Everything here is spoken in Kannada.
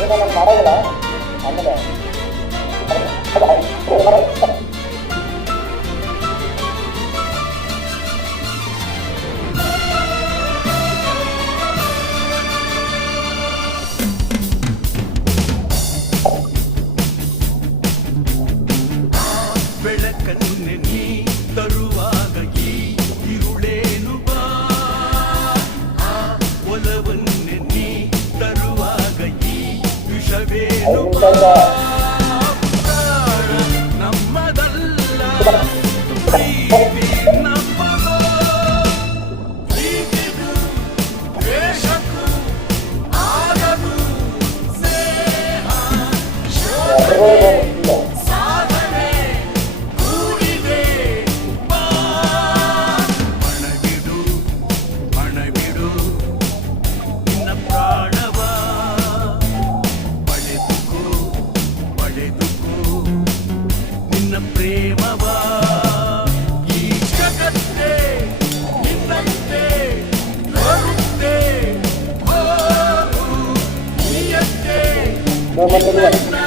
ಏನೇನು ಮಾಡೋದಿಲ್ಲ ಆಮೇಲೆ ಬೆಳಕನ್ನೆ ನೀ ತರುವಾಗ ಈ ಇರುಳೇನು ಬಾ ಒಲವನ್ನೆ ನೀ ತರುವಾಗ ಈ ವಿಷವೇನು ಬಾ ನಮ್ಮದಲ್ಲ ಪ್ರೀತಿ ನಮ್ಮದು ಪ್ರೀತಿಗೂ ದ್ವೇಷಕ್ಕೂ ಆಗದು ಸ್ನೇಹ ಶೋಧನೆ ಸಾಧನೆ ಕೂಡಿದೆ ಬಾ ಮಣಗಿಡು ಮಣಗಿಡು ನಿನ್ನ ಪ್ರಾಣವ ಪಡೆದುಕೋ ಪಡೆದುಕೋ ನಿನ್ನ ಪ್ರೇಮವ ಈ ಜಗತ್ತೇ ನಿನ್ನಂತೆ ಬರುತ್ತೆ ಹೋಗು ನೀಯಂತೆ ನಿನ್ನ